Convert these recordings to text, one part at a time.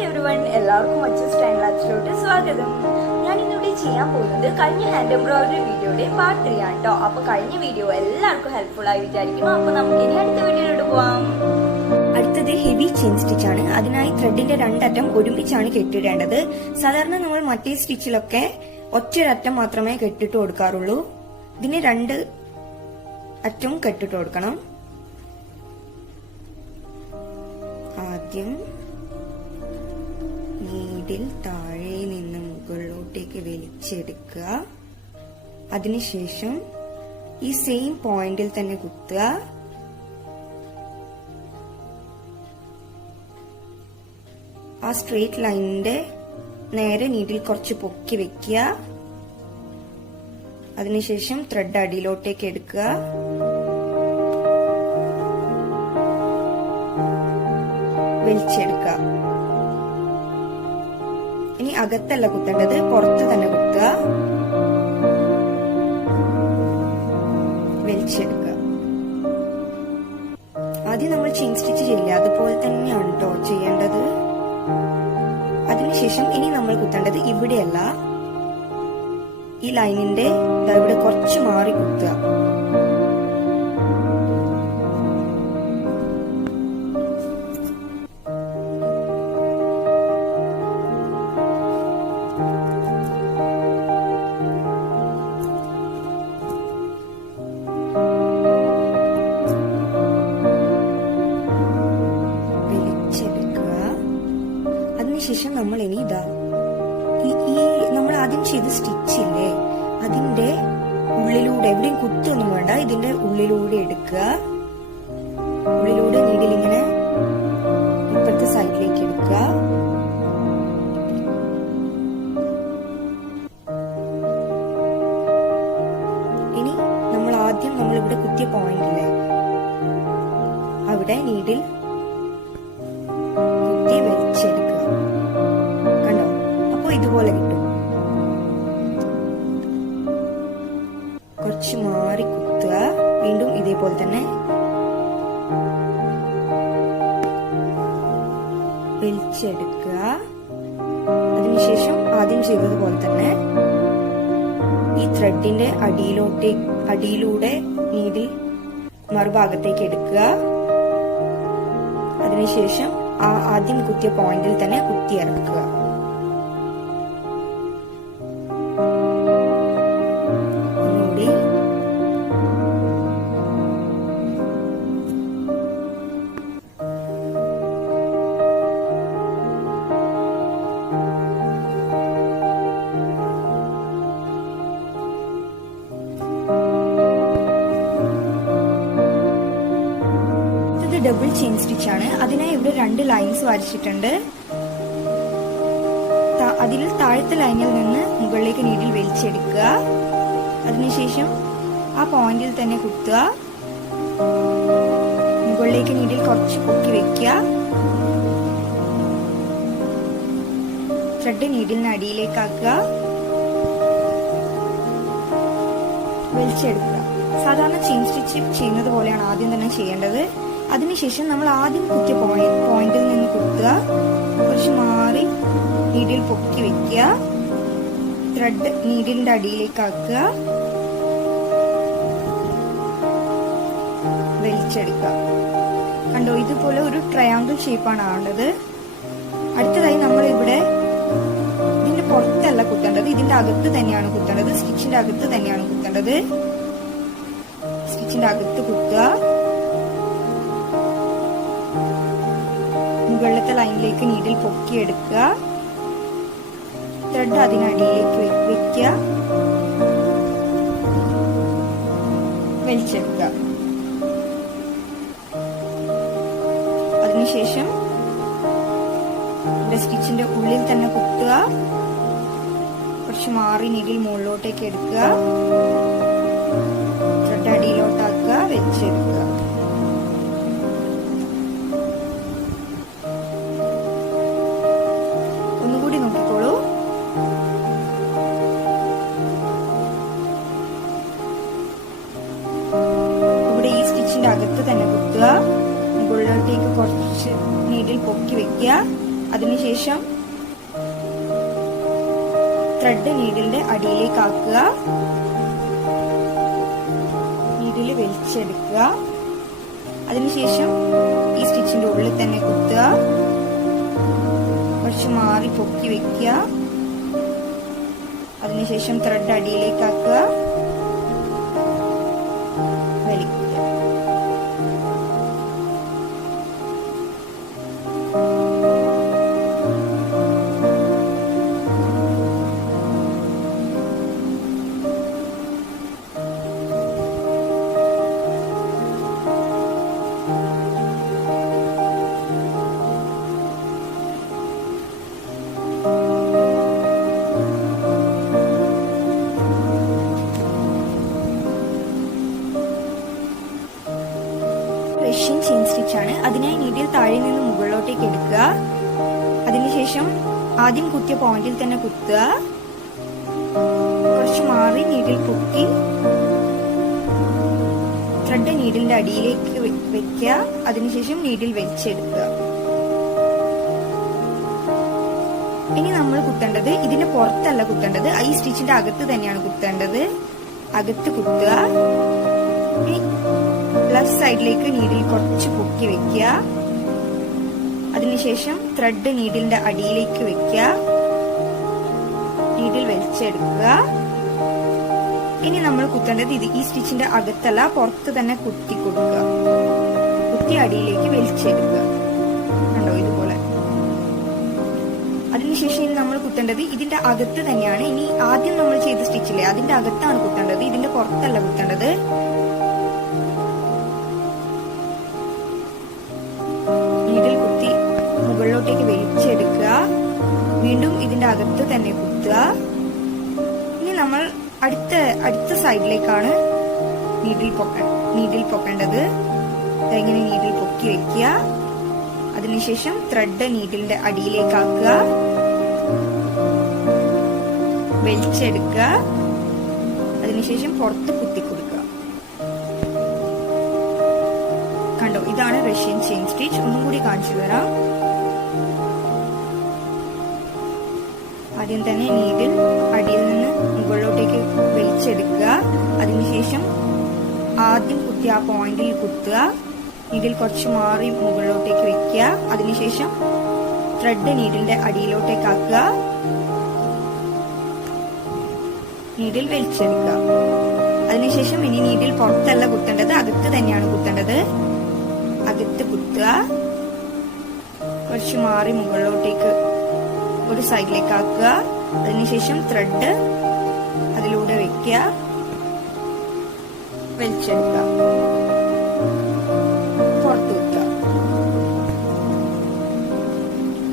Hi everyone, എല്ലാവർക്കും അച്ചസ് time ലാബ്സിലോട്ട് സ്വാഗതം. ഞാൻ ഇന്നിവിടെ ചെയ്യാൻ പോകുന്നത് കഴിഞ്ഞ ഹാൻഡ് എംബ്രോയിഡറി വീഡിയോയുടെ പാർട്ട് 3 ആണ് കേട്ടോ. അപ്പോൾ കഴിഞ്ഞ വീഡിയോ എല്ലാവർക്കും ഹെൽപ്ഫുൾ ആയി വിചാരിക്കുന്നു. അപ്പോൾ നമുക്ക് ഇനി അടുത്ത വീഡിയോയിലോട്ട് പോവാം. അടുത്തത് ഹെവി ചെയിൻ സ്റ്റിച്ച് ആണ്. അതിനായി ത്രെഡിന്റെ രണ്ടറ്റം ഒരുമിച്ചാണ് കെട്ടിടേണ്ടത്. സാധാരണ നമ്മൾ മറ്റേ സ്റ്റിച്ചിലൊക്കെ ഒറ്റൊരറ്റം മാത്രമേ കെട്ടിട്ട് കൊടുക്കാറുള്ളൂ. ഇതിന് രണ്ട് അറ്റവും കെട്ടിട്ട് കൊടുക്കണം. ആദ്യം നീഡിൽ താഴെ നിന്ന് മുകളിലോട്ടേക്ക് വലിച്ചെടുക്കുക. അതിനുശേഷം ഈ സെയിം പോയിന്റിൽ തന്നെ കുത്തുക. ആ സ്ട്രെയിറ്റ് ലൈനിന്റെ നേരെ നീഡിൽ കുറച്ച് പൊക്കി വെക്കുക. അതിനുശേഷം ത്രെഡ് അടിയിലോട്ടേക്ക് എടുക്കുക. വലിച്ചെടുക്കുക. ഇനി അകത്തല്ല കുത്തേണ്ടത്, പുറത്ത് തന്നെ കുത്തുക. വലിച്ചെടുക്കുക. ആദ്യം നമ്മൾ ചെയിൻ സ്റ്റിച്ച് ചെയ്യില്ല, അതുപോലെ തന്നെയാണ് കേട്ടോ ചെയ്യേണ്ടത്. അതിനുശേഷം ഇനി നമ്മൾ കുത്തേണ്ടത് ഇവിടെയല്ല, ഈ ലൈനിന്റെ ഇവിടെ കുറച്ച് മാറി കുത്തുക. ശേഷം നമ്മൾ ഇനി ഇതാ ഈ നമ്മൾ ആദ്യം ചെയ്ത സ്റ്റിച്ചില്ലേ, അതിന്റെ ഉള്ളിലൂടെ എവിടെയും കുത്തൊന്നും വേണ്ട, ഇതിന്റെ ഉള്ളിലൂടെ എടുക്കുക. ഉള്ളിലൂടെ നീഡിൽ ഇങ്ങനെ ഇപ്പുറത്തെ സൈഡിലേക്ക് എടുക്കുക. ഇനി നമ്മൾ ആദ്യം ഇവിടെ കുത്തിയ പോയിന്റ് ഇല്ലേ, അവിടെ നീഡിൽ കുത്തി വലിച്ചെടുക്കുക. ഇതുപോലെ കിട്ടും. കുറച്ച് മാറി കുത്തുക. വീണ്ടും ഇതേപോലെ തന്നെ വലിച്ചെടുക്കുക. അതിനുശേഷം ആദ്യം ചെയ്തതുപോലെ തന്നെ ഈ ത്രെഡിന്റെ അടിയിലൂടെ നീഡിൽ മറുഭാഗത്തേക്ക് എടുക്കുക. അതിനുശേഷം ആ ആദ്യം കുത്തിയ പോയിന്റിൽ തന്നെ കുത്തി ഇറക്കുക. ഡബിൾ ചെയിൻ സ്റ്റിച്ച് ആണ്. അതിനായി ഇവിടെ രണ്ട് ലൈൻസ് വരച്ചിട്ടുണ്ട്. അതിൽ താഴത്തെ ലൈനിൽ നിന്ന് മുകളിലേക്ക് നീഡിൽ വലിച്ചെടുക്കുക. അതിനുശേഷം ആ പോയിന്റിൽ തന്നെ കുത്തുക. മുകളിലേക്ക് നീഡിൽ കുറച്ച് പൊക്കി വെക്കുക. ത്രെഡ് നീഡിലിന് അടിയിലേക്കാക്കുക. വലിച്ചെടുക്കുക. സാധാരണ ചെയിൻ സ്റ്റിച്ച് ചെയ്യുന്നത് പോലെയാണ് ആദ്യം തന്നെ ചെയ്യേണ്ടത്. അതിനുശേഷം നമ്മൾ ആദ്യം കുത്തിയ പോയിന്റിൽ നിന്ന് കുത്തുക. കുറച്ച് മാറി നീഡിൽ പൊക്കി വെക്കുക. ത്രെഡ് നീഡിലിന്റെ അടിയിലേക്ക് ആക്കുക. വലിച്ചെടുക്കുക. കണ്ടോ, ഇതുപോലെ ഒരു ട്രയാങ്കിൾ ഷേപ്പാണ് ആവേണ്ടത്. അടുത്തതായി നമ്മൾ ഇവിടെ ഇതിന്റെ പുറത്തല്ല കുത്തേണ്ടത്, ഇതിന്റെ അകത്ത് തന്നെയാണ് കുത്തേണ്ടത്. സ്റ്റിച്ചിന്റെ അകത്ത് തന്നെയാണ് കുത്തേണ്ടത്. സ്റ്റിച്ചിന്റെ അകത്ത് കുത്തുക. മുകളിലത്തെ ലൈനിലേക്ക് നീഡിൽ പൊക്കിയെടുക്കുക. ത്രെഡ് അതിനടിയിലേക്ക് വെക്കുക. വലിച്ചെടുക്കുക. അതിനുശേഷം ഇവിടെ സ്റ്റിച്ചിന്റെ ഉള്ളിൽ തന്നെ കുത്തുക. കുറച്ച് മാറി നീഡിൽ മുകളിലോട്ടേക്ക് എടുക്കുക. ത്രെഡ് അടിയിലോട്ടാക്കുക. വലിച്ചെടുക്കുക. നോക്കിക്കോളൂ. ഇവിടെ ഈ സ്റ്റിച്ചിന്റെ അകത്ത് തന്നെ കുത്തുക. മുകളിലോട്ടേക്ക് കുറച്ച് നീഡിൽ പൊക്കി വെക്കുക. അതിനുശേഷം ത്രെഡ് നീഡിലിന്റെ അടിയിലേക്ക് ആക്കുക, നീഡിൽ വലിച്ചെടുക്കുക. അതിനുശേഷം ഈ സ്റ്റിച്ചിന്റെ ഉള്ളിൽ തന്നെ കുത്തുക, കുറച്ച് മാറി പൊക്കി വെക്കുക. അതിനുശേഷം ത്രെഡ് അടിയിലേക്ക് ആക്കുക, വലിക്കുക. റഷ്യൻ ചെയിൻ സ്റ്റിച്ച് ആണ്. അതിനായി നീഡിൽ താഴെ നിന്ന് മുകളിലോട്ടേക്ക് എടുക്കുക. അതിനുശേഷം ആദ്യം കുത്തിയ പോയിന്റിൽ തന്നെ കുത്തുക, കുറച്ച് മാറി നീഡിൽ പൊക്കി ത്രെഡ് നീഡിലിന്റെ അടിയിലേക്ക് വെക്കുക. അതിനുശേഷം നീഡിൽ വലിച്ചെടുക്കുക. ഇനി നമ്മൾ കുത്തേണ്ടത് ഇതിന്റെ പുറത്തല്ല കുത്തേണ്ടത്, ഈ സ്റ്റിച്ചിന്റെ അകത്ത് തന്നെയാണ് കുത്തേണ്ടത്. അകത്ത് കുത്തുക. ലെഫ്റ്റ് സൈഡിലേക്ക് നീഡിൽ കുറച്ച് പൊക്കി വെക്കുക. അതിനുശേഷം ത്രെഡ് നീഡിലിന്റെ അടിയിലേക്ക് വെക്കുക, നീഡിൽ വലിച്ചെടുക്കുക. ഇനി നമ്മൾ കുത്തേണ്ടത് ഈ സ്റ്റിച്ചിന്റെ അകത്തല്ല, പുറത്ത് തന്നെ കുത്തി കൊടുക്കുക. കുത്തി അടിയിലേക്ക് വലിച്ചെടുക്കുക. കണ്ടോ, ഇതുപോലെ. അതിനുശേഷം ഇനി നമ്മൾ കുത്തേണ്ടത് ഇതിന്റെ അകത്ത് തന്നെയാണ്. ഇനി ആദ്യം നമ്മൾ ചെയ്ത സ്റ്റിച്ചില്ലേ, അതിന്റെ അകത്താണ് കുത്തേണ്ടത്, ഇതിന്റെ പുറത്തല്ല കുത്തേണ്ടത്. നീഡിൽ കുത്തി മുകളിലോട്ടേക്ക് വലിച്ചെടുക്കുക. വീണ്ടും ഇതിന്റെ അകത്ത് തന്നെ കുത്തുക. ഇനി നമ്മൾ അടുത്ത സൈഡിലേക്കാണ് നീഡിൽ പൊക്കേണ്ടത്. എങ്ങനെ നീഡിൽ പൊക്കി വെക്കുക. അതിനുശേഷം ത്രെഡ് നീഡിലിന്റെ അടിയിലേക്ക് ആക്കുക, വലിച്ചെടുക്കുക. അതിനുശേഷം പുറത്ത് കുത്തി കൊടുക്കുക. കണ്ടോ, ഇതാണ് റഷ്യൻ ചെയിൻ സ്റ്റിച്ച്. ഒന്നും കൂടി കാണിച്ചു തരാം. ആദ്യം തന്നെ നീഡിൽ അടിയിൽ നിന്ന് മുകളിലോട്ടേക്ക് വലിച്ചെടുക്കുക. അതിനുശേഷം ആദ്യം കുത്തിയ ആ പോയിന്റിൽ കുത്തുക, നീഡിൽ കുറച്ച് മാറി മുകളിലോട്ടേക്ക് വെക്കുക. അതിനുശേഷം ത്രെഡ് നീഡിലിന്റെ അടിയിലോട്ടേക്ക് ആക്കുക, നീഡിൽ വലിച്ചെടുക്കുക. അതിനുശേഷം ഇനി നീഡിൽ പുറത്തല്ല കുത്തേണ്ടത്, അകത്ത് തന്നെയാണ് കുത്തേണ്ടത്. അകത്ത് കുത്തുക, കുറച്ച് മാറി മുകളിലോട്ടേക്ക് ഒരു സൈഡിലേക്ക് ആക്കുക. അതിനുശേഷം ത്രെഡ് അതിലൂടെ വെക്കുക, വലിച്ചെടുക്കുക, പുറത്ത് വെക്കുക.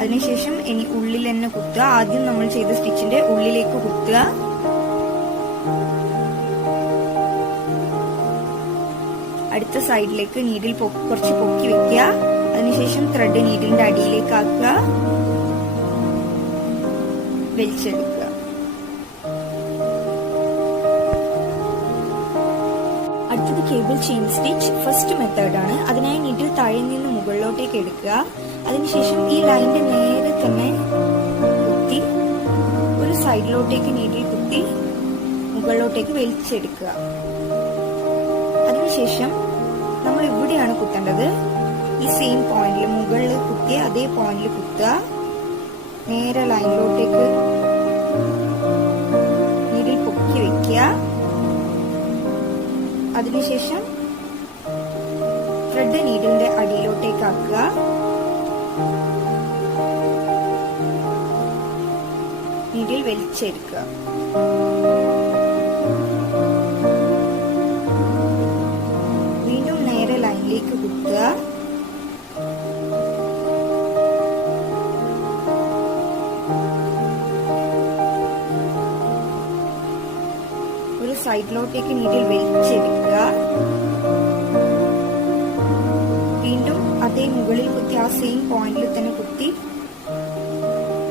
അതിനുശേഷം ഇനി ഉള്ളിൽ തന്നെ കുത്തുക. ആദ്യം നമ്മൾ ചെയ്ത സ്റ്റിച്ചിന്റെ ഉള്ളിലേക്ക് കുത്തുക. അടുത്ത സൈഡിലേക്ക് നീഡിൽ കുറച്ച് പൊക്കി വെക്കുക. അതിനുശേഷം ത്രെഡ് നീഡിലിന്റെ അടിയിലേക്ക് ആക്കുക, വലിച്ചെടുക്കുക. അടുത്തത് cable chain stitch first method ആണ്. അതിനായി നീഡിൽ താഴെ നിന്ന് മുകളിലോട്ടേക്ക് എടുക്കുക. അതിനുശേഷം ഈ ലൈനിന്റെ നേരെ തന്നെ കുത്തി ഒരു സൈഡിലോട്ടേക്ക് നീഡിൽ കുത്തി മുകളിലോട്ടേക്ക് വലിച്ചെടുക്കുക. അതിനുശേഷം നമ്മൾ ഇവിടെയാണ് കുത്തേണ്ടത്. ഈ സെയിം പോയിന്റിൽ മുകളിൽ കുത്തിയ അതേ പോയിന്റിൽ കുത്തുക. നേരെ ലൈനിലോട്ടേക്ക് നീഡിൽ പൊക്കി വെക്കുക. അതിനുശേഷം ത്രെഡ് നീഡിലിന്റെ അടിയിലോട്ടേക്ക് ആക്കുക, നീഡിൽ വലിച്ചെടുക്കുക. വീണ്ടും നേരെ ലൈനിലേക്ക് കുത്തുക. ഒരു സൈഡിലോട്ടേക്ക് നീഡിൽ വലിച്ചെടുക്കുക. വീണ്ടും അതേ മുകളിൽ കുത്തി ആ സെയിം പോയിന്റിൽ തന്നെ കുത്തി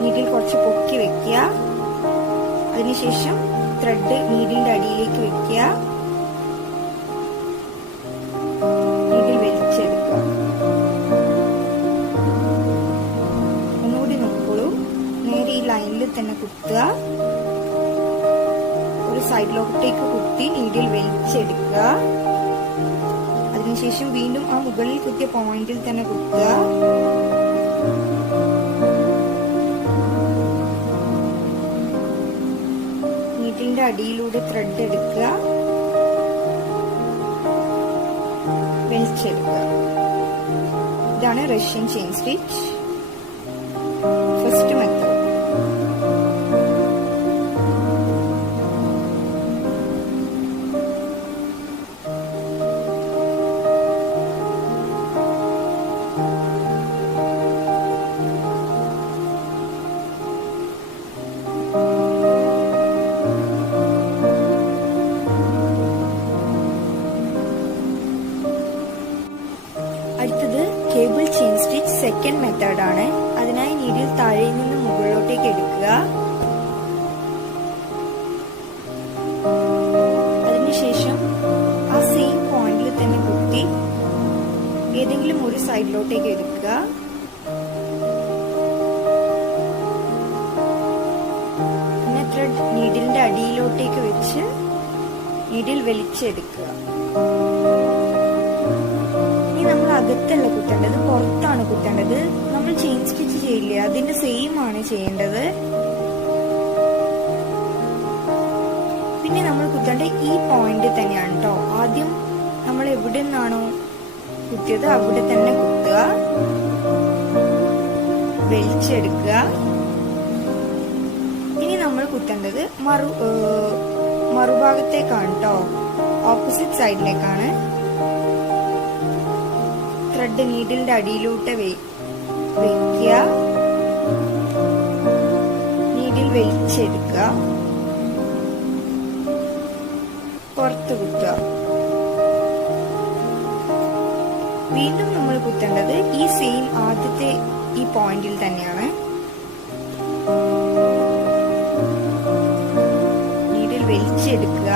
നീഡിൽ കുറച്ച് പൊക്കി വെക്കുക. അതിനുശേഷം ത്രെഡ് നീഡിലിന്റെ അടിയിലേക്ക് വെക്കുക, നീഡിൽ വലിച്ചെടുക്കുക. ഒന്നുകൂടി ലൈനിൽ തന്നെ കുത്തുക. ഒരു സൈഡിലോട്ടേക്ക് കുത്തി നീഡിൽ വലിച്ചെടുക്കുക. അതിനുശേഷം വീണ്ടും ആ മുകളിൽ കുത്തിയ പോയിന്റിൽ തന്നെ കുത്തുക. നീഡിലിന്റെ അടിയിലൂടെ ത്രെഡ് എടുക്കുക, വലിച്ചെടുക്കുക. ഇതാണ് Russian chain stitch first method. അടുത്തത് cable chain stitch second method ആണ്. അതിനായി നീഡിൽ താഴെ നിന്ന് മുകളിലോട്ടേക്ക് എടുക്കുക. അതിനുശേഷം ആ സെയിം പോയിന്റിൽ തന്നെ കുത്തി ഏതെങ്കിലും ഒരു സൈഡിലോട്ടേക്ക് എടുക്കുക. പിന്നെ ത്രെഡ് നീഡിലിന്റെ അടിയിലോട്ടേക്ക് വെച്ച് നീഡിൽ വലിച്ചെടുക്കുക. നമ്മൾ അകത്തല്ല കുത്തേണ്ടത്, പുറത്താണ് കുത്തേണ്ടത്. നമ്മൾ ചെയിൻ സ്റ്റിച്ച് ചെയ്യില്ലേ, അതിന്റെ സെയിം ആണ് ചെയ്യേണ്ടത്. പിന്നെ നമ്മൾ കുത്തേണ്ടത് ഈ പോയിന്റ് തന്നെയാണ് കേട്ടോ. ആദ്യം നമ്മൾ എവിടെ നിന്നാണോ കുത്തിയത് അവിടെ തന്നെ കുത്തുക, വലിച്ചെടുക്കുക. ഇനി നമ്മൾ കുത്തേണ്ടത് മറുഭാഗത്തേക്കാണ് കേട്ടോ, ഓപ്പോസിറ്റ് സൈഡിലേക്കാണ്. ത്രെഡ് നീഡിലിന്റെ അടിയിലോട്ട് വെക്കുക, നീഡിൽ വലിച്ചെടുക്കുക, പുറത്ത് കുത്തുക. വീണ്ടും നമ്മൾ കുത്തേണ്ടത് ഈ സെയിം ആദ്യത്തെ ഈ പോയിന്റിൽ തന്നെയാണ്. നീഡിൽ വലിച്ചെടുക്കുക,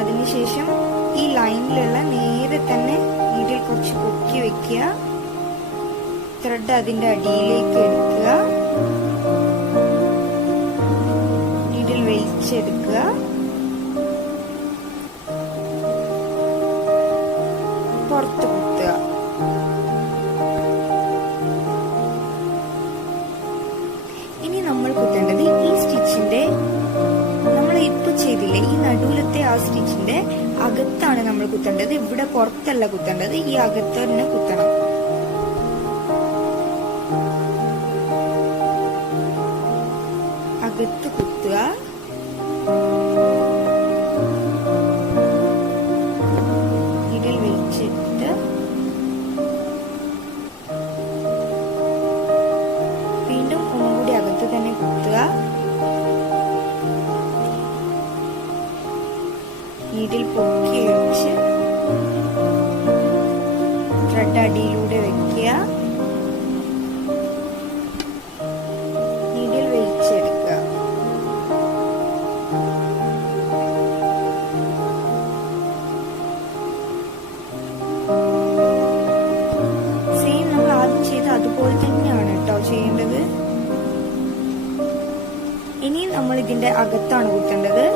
അതിനുശേഷം ഈ ലൈനിലുള്ള നേരെ തന്നെ നീഡിൽ കുറച്ച് പൊക്കി വെക്കുക, ത്രെഡ് അതിന്റെ അടിയിലേക്ക് എടുക്കുക, നീഡിൽ വലിച്ചെടുക്കുക, പുറത്ത് കുത്തുക. ഇനി നമ്മൾ കുത്തേണ്ടത് ഈ സ്റ്റിച്ചിന്റെ, നമ്മൾ ഇപ്പൊ ചെയ്തില്ലേ ഈ നടുവിലത്തെ ആ സ്റ്റിച്ചിന്റെ അകത്താണ് നമ്മൾ കുത്തേണ്ടത്. ഇവിടെ പുറത്തല്ല കുത്തേണ്ടത്, ഈ അകത്ത് തന്നെ കുത്തണം. അകത്ത് കുത്തുക, ഇതിൽ വലിച്ചിട്ട് വീണ്ടും ഒന്നുകൂടി അകത്ത് തന്നെ കുത്തുക. നീഡിൽ പൊക്കി വെച്ച് ത്രെഡ് അടിയിലൂടെ വെക്കുക, നീഡിൽ വലിച്ചെടുക്കുക. സെയിം നമ്മൾ ആദ്യം ചെയ്ത് അതുപോലെ തന്നെയാണ് കേട്ടോ ചെയ്യേണ്ടത്. ഇനി നമ്മൾ ഇതിന്റെ അകത്താണ് കുത്തേണ്ടത്.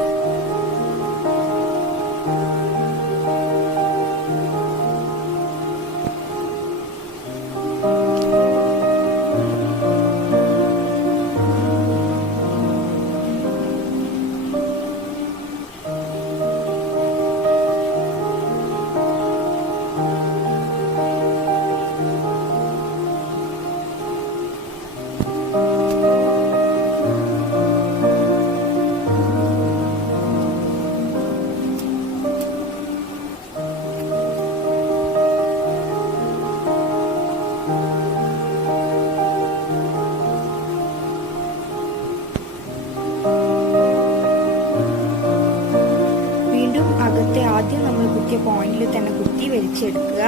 ആദ്യം നമ്മൾ കുത്തിയ പോയിന്റിൽ തന്നെ കുത്തി വലിച്ചെടുക്കുക.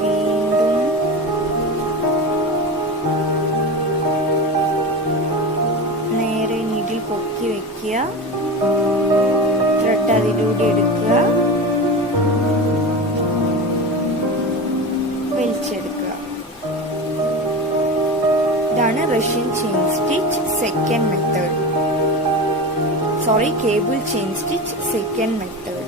വീണ്ടും നേരെ നീഡിൽ പൊക്കി വെക്കുക, ത്രെഡ് അതിലൂടെ എടുക്കുക, machine chain stitch second method. Sorry, cable chain stitch second method.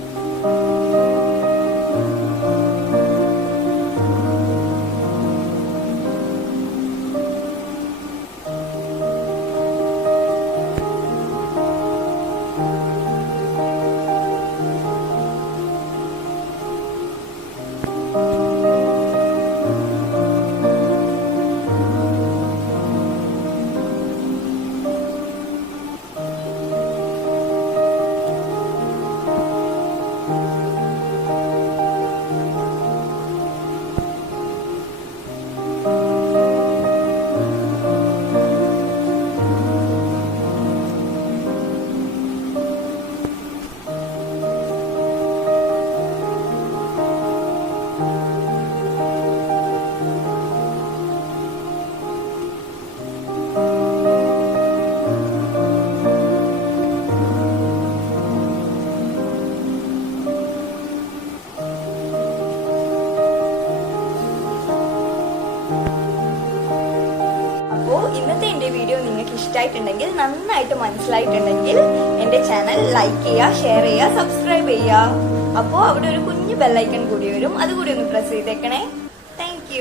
അപ്പോൾ ഇന്നത്തെ എൻ്റെ വീഡിയോ നിങ്ങൾക്ക് ഇഷ്ടമായിട്ടുണ്ടെങ്കിൽ, നന്നായിട്ട് മനസ്സിലായിട്ടുണ്ടെങ്കിൽ എൻ്റെ ചാനൽ ലൈക്ക് ചെയ്യുക, ഷെയർ ചെയ്യുക, സബ്സ്ക്രൈബ് ചെയ്യുക. അപ്പോൾ അവിടെ ഒരു കുഞ്ഞു ബെല്ലൈക്കൺ കൂടി വരും, അതുകൂടി ഒന്ന് പ്രസ് ചെയ്തേക്കണേ. താങ്ക്